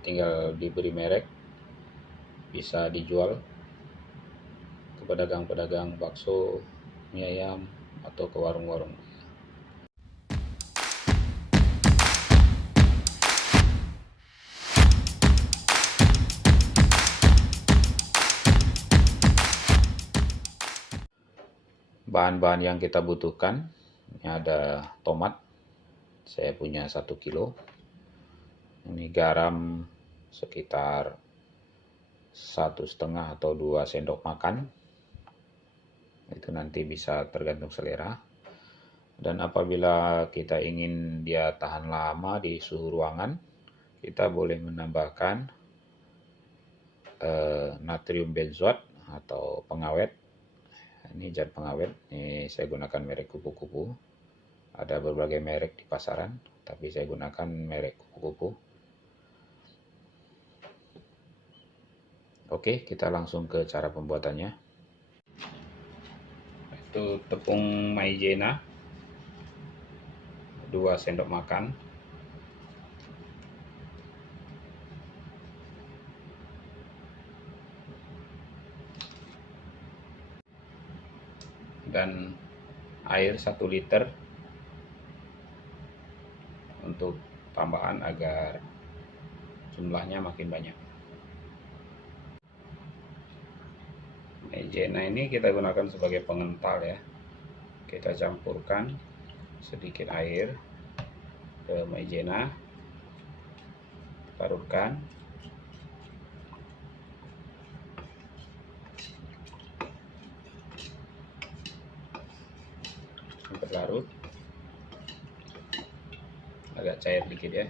tinggal diberi merek, bisa dijual ke pedagang-pedagang bakso, mie ayam, atau ke warung-warung. Bahan-bahan yang kita butuhkan, ini ada tomat, saya punya 1 kilo. Ini garam sekitar 1,5 atau 2 sendok makan. Itu nanti bisa tergantung selera. Dan apabila kita ingin dia tahan lama di suhu ruangan, kita boleh menambahkan natrium benzoat atau pengawet. Ini zat pengawet, ini saya gunakan merek kupu-kupu. Ada berbagai merek di pasaran, tapi saya gunakan merek kupu-kupu. Oke, kita langsung ke cara pembuatannya. Itu tepung maizena 2 sendok makan. Dan air 1 liter untuk tambahan agar jumlahnya makin banyak. Maizena ini kita gunakan sebagai pengental ya. Kita campurkan sedikit air ke maizena, parutkan. Sampai larut, agak cair dikit ya.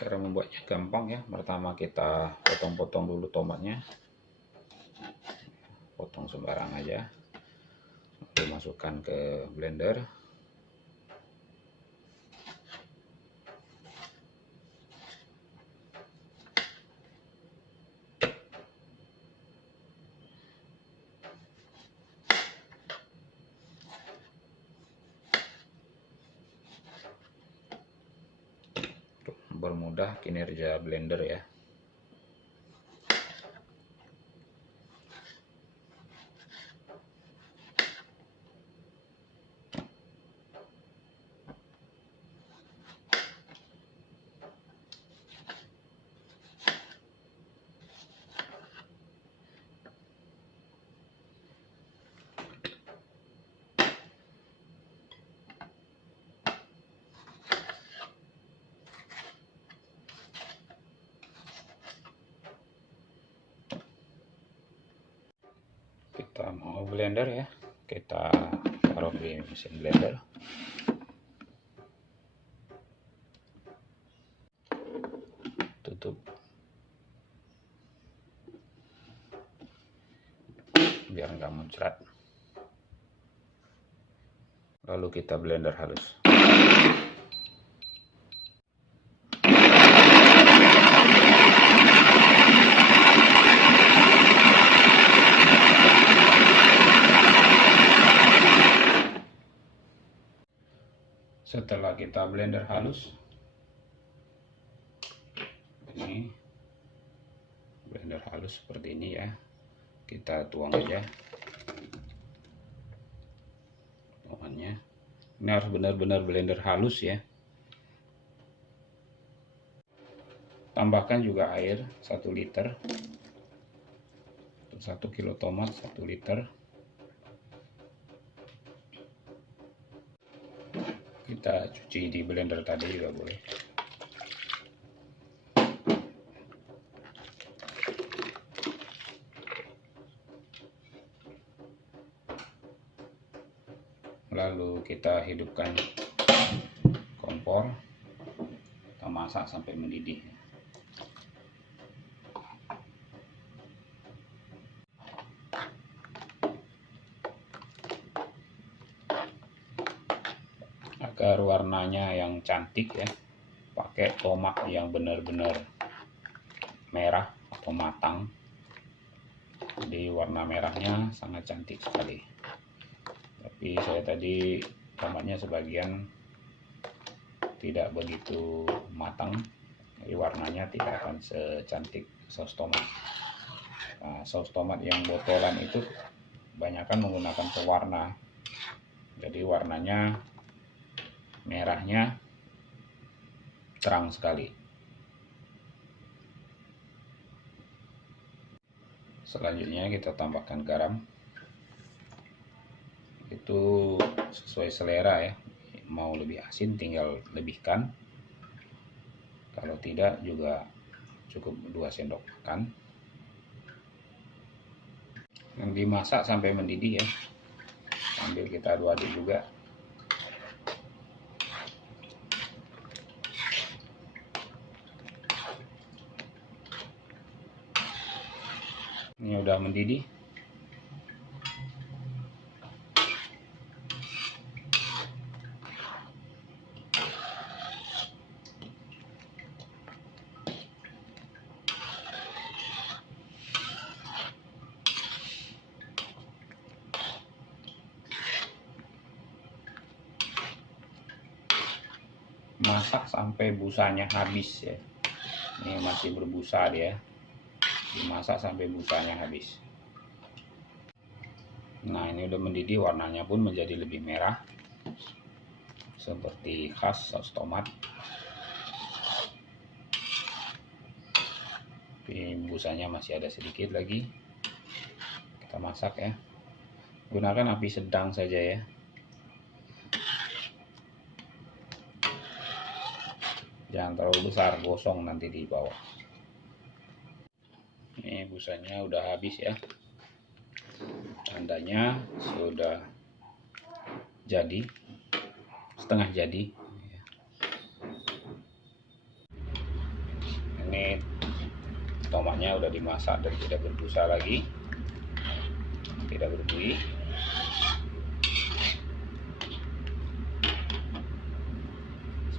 Cara membuatnya gampang ya. Pertama kita potong-potong dulu tomatnya, potong sembarang aja, lalu masukkan ke blender. Mempermudah kinerja blender ya. Kita mau blender ya, kita taruh di mesin blender. Tutup biar nggak muncrat. Lalu kita blender halus. Setelah kita blender halus, ini blender halus seperti ini ya, kita tuang aja tuangannya. Ini harus benar-benar blender halus ya. Tambahkan juga air 1 liter untuk 1 kilo tomat, 1 liter. Kita cuci di blender tadi juga boleh. Lalu kita hidupkan kompor, kita masak sampai mendidih. Agar warnanya yang cantik ya, pakai tomat yang benar-benar merah atau matang. Jadi warna merahnya sangat cantik sekali. Tapi saya tadi tomatnya sebagian tidak begitu matang, jadi warnanya tidak akan secantik saus tomat. Nah, saus tomat yang botolan itu kebanyakan menggunakan pewarna, jadi warnanya merahnya terang sekali. Selanjutnya kita tambahkan garam, itu sesuai selera ya, mau lebih asin tinggal lebihkan, kalau tidak juga cukup 2 sendok makan. Yang dimasak sampai mendidih ya, sambil kita aduk-aduk juga. Ini udah mendidih. Masak sampai busanya habis ya. Ini masih berbusa dia. Dimasak sampai busanya habis. Nah, ini udah mendidih, warnanya pun menjadi lebih merah, seperti khas saus tomat. Tapi busanya masih ada sedikit lagi. Kita masak ya. Gunakan api sedang saja ya. Jangan terlalu besar, gosong nanti di bawah. Ini busanya udah habis ya. Tandanya sudah jadi, setengah jadi. Ini tomatnya udah dimasak dan tidak berbusa lagi, tidak berbuih.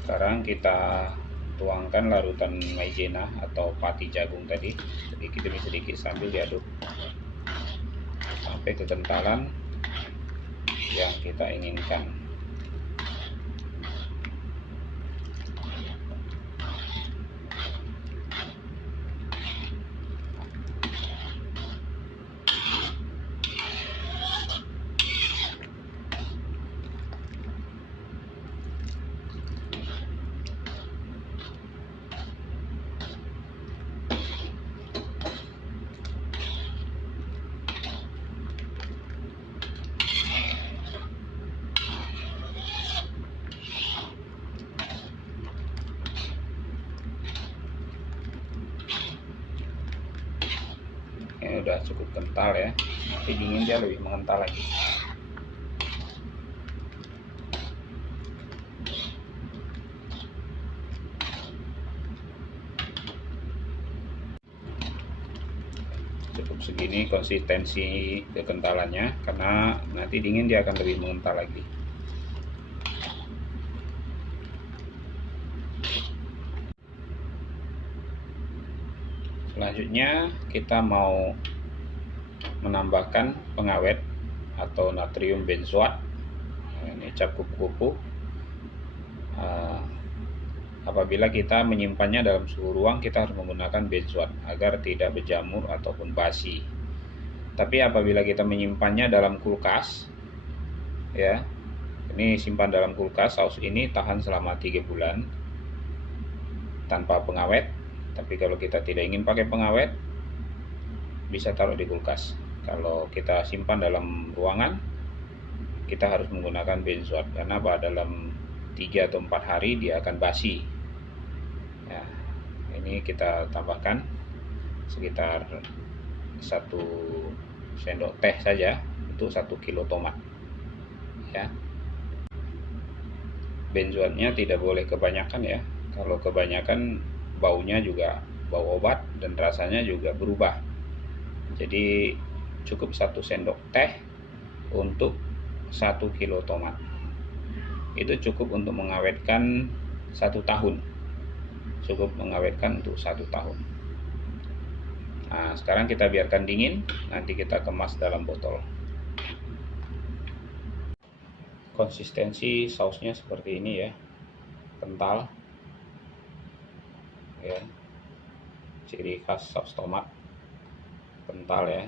Sekarang kita tuangkan larutan maizena atau pati jagung tadi sedikit demi sedikit sambil diaduk sampai kekentalan yang kita inginkan. Ini udah cukup kental ya, nanti dingin dia lebih mengental lagi. Cukup segini konsistensi kekentalannya, karena nanti dingin dia akan lebih mengental lagi. Selanjutnya kita mau menambahkan pengawet atau natrium benzoat. Ini cap kupu-kupu. Apabila kita menyimpannya dalam suhu ruang, kita harus menggunakan benzoat agar tidak berjamur ataupun basi. Tapi apabila kita menyimpannya dalam kulkas, ya, ini simpan dalam kulkas, saus ini tahan selama 3 bulan tanpa pengawet. Tapi kalau kita tidak ingin pakai pengawet, bisa taruh di kulkas. Kalau kita simpan dalam ruangan, kita harus menggunakan benzoat, karena dalam 3 atau 4 hari dia akan basi. Ya, ini kita tambahkan sekitar 1 sendok teh saja untuk 1 kilo tomat. Ya, benzoatnya tidak boleh kebanyakan ya. Kalau kebanyakan baunya juga bau obat dan rasanya juga berubah. Jadi cukup 1 sendok teh untuk 1 kilo tomat. Itu cukup untuk mengawetkan 1 tahun. Cukup mengawetkan untuk 1 tahun. Nah, sekarang kita biarkan dingin, nanti kita kemas dalam botol. konsistensi sausnya seperti ini ya, kental ya, ciri khas saus tomat kental ya.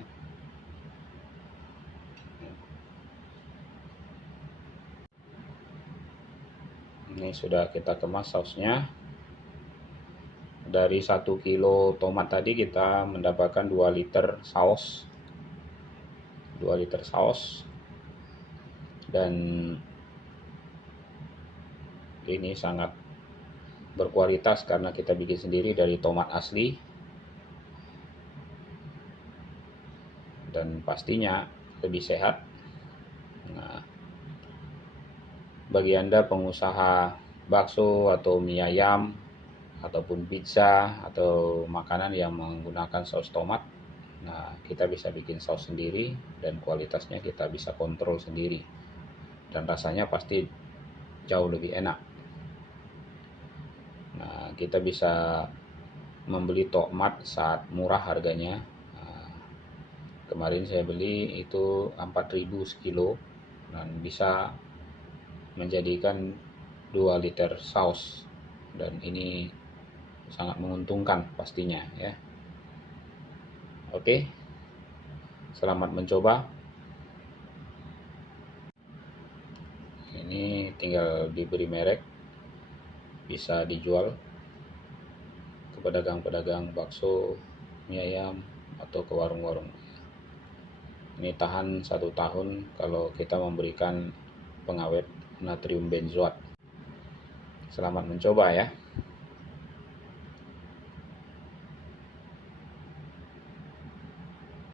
Ini sudah kita kemas sausnya. Dari 1 kilo tomat tadi kita mendapatkan 2 liter saus. 2 liter saus. Dan ini sangat berkualitas karena kita bikin sendiri dari tomat asli. Dan pastinya lebih sehat. Nah, bagi Anda pengusaha bakso atau mie ayam ataupun pizza atau makanan yang menggunakan saus tomat, nah kita bisa bikin saus sendiri dan kualitasnya kita bisa kontrol sendiri dan rasanya pasti jauh lebih enak. Nah, kita bisa membeli tomat saat murah harganya. Nah, kemarin saya beli itu 4.000 sekilo dan bisa menjadikan 2 liter saus, dan ini sangat menguntungkan pastinya ya. Oke, selamat mencoba. Ini tinggal diberi merek, bisa dijual ke pedagang-pedagang bakso, mie ayam, atau ke warung-warung. Ini tahan 1 tahun kalau kita memberikan pengawet natrium benzoat. Selamat mencoba ya.